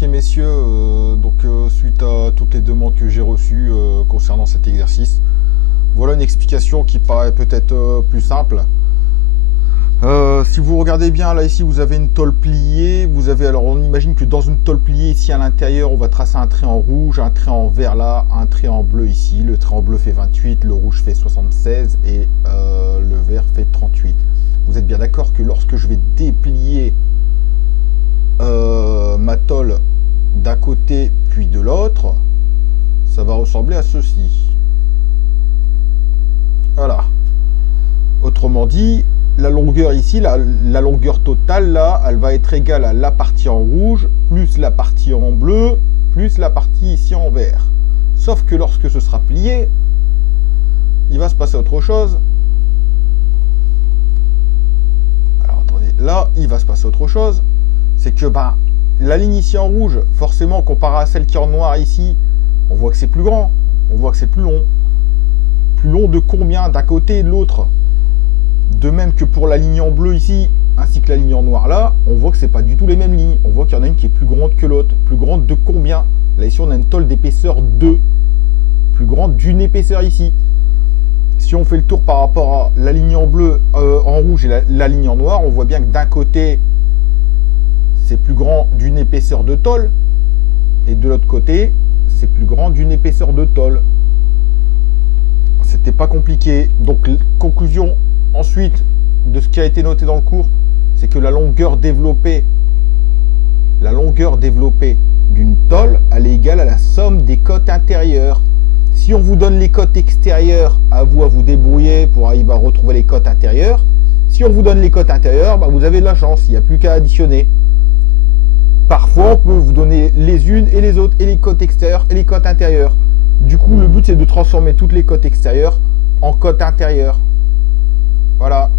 Ok messieurs, suite à toutes les demandes que j'ai reçues concernant cet exercice, voilà une explication qui paraît peut-être plus simple. Si vous regardez bien, là ici vous avez une tôle pliée, alors on imagine que dans une tôle pliée ici à l'intérieur, on va tracer un trait en rouge, un trait en vert là, un trait en bleu ici, le trait en bleu fait 28, le rouge fait 76 et le vert fait 38. Vous êtes bien d'accord que lorsque je vais déplier ma tôle d'un côté puis de l'autre, ça va ressembler à ceci. Voilà. Autrement dit, la longueur ici, la longueur totale là, elle va être égale à la partie en rouge, plus la partie en bleu, plus la partie ici en vert. Sauf que lorsque ce sera plié, il va se passer autre chose. Alors attendez, là, il va se passer autre chose. C'est que la ligne ici en rouge, forcément, comparée à celle qui est en noir ici, on voit que c'est plus grand, on voit que c'est plus long. Plus long de combien d'un côté et de l'autre? De même que pour la ligne en bleu ici, ainsi que la ligne en noir là, on voit que c'est pas du tout les mêmes lignes. On voit qu'il y en a une qui est plus grande que l'autre. Plus grande de combien? Là ici on a une tôle d'épaisseur 2. Plus grande d'une épaisseur ici. Si on fait le tour par rapport à la ligne en bleu, en rouge et la ligne en noir, on voit bien que d'un côté, c'est plus grand d'une épaisseur de tôle. Et de l'autre côté, c'est plus grand d'une épaisseur de tôle. C'était pas compliqué. Donc, conclusion ensuite de ce qui a été noté dans le cours, c'est que la longueur développée d'une tôle, elle est égale à la somme des côtes intérieures. Si on vous donne les côtes extérieures, à vous débrouiller pour arriver à retrouver les côtes intérieures. Si on vous donne les côtes intérieures, vous avez de la chance, il n'y a plus qu'à additionner. Parfois, on peut vous donner les unes et les autres, et les côtes extérieures et les côtes intérieures. Du coup, le but, c'est de transformer toutes les côtes extérieures en côtes intérieures. Voilà.